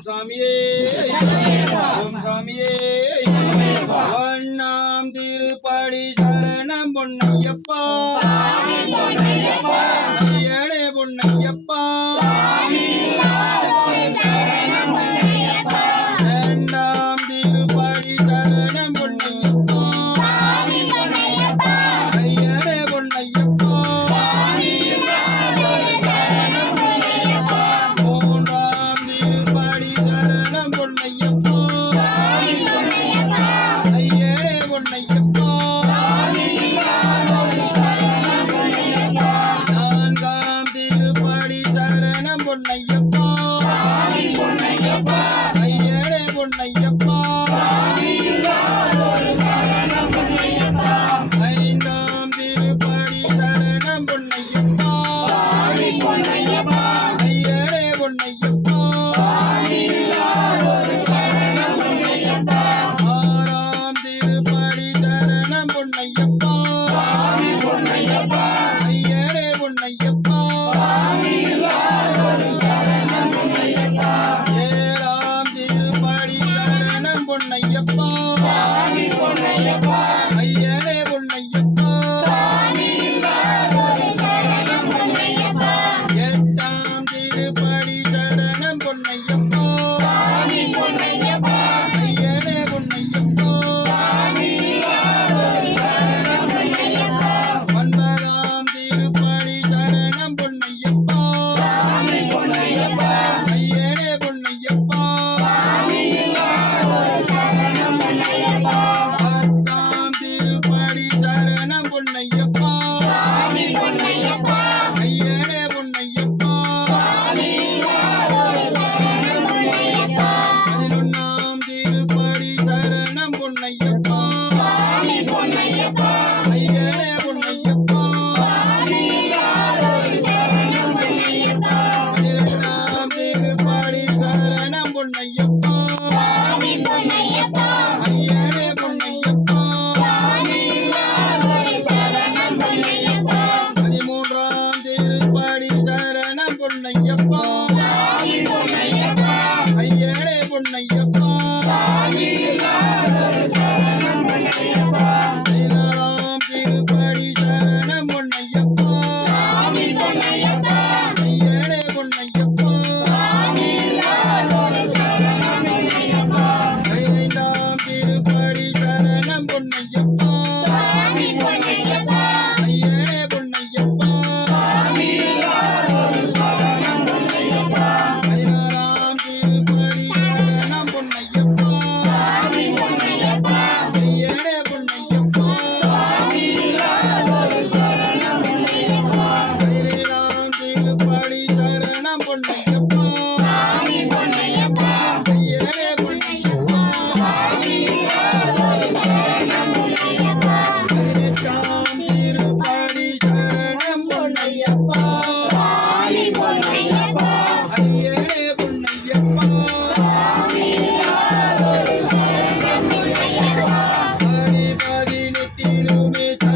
ஓம் சாமியே. ஓம் சாமியே. ஒன்னாம் திருப்படி சரணம் பொன்னையப்பா. பொன்னையனே பொன்னையப்பா. பொன்னையப்பா. சாமி பொன்னையப்பா சாமி பொன்னையப்பா tiro me tiro me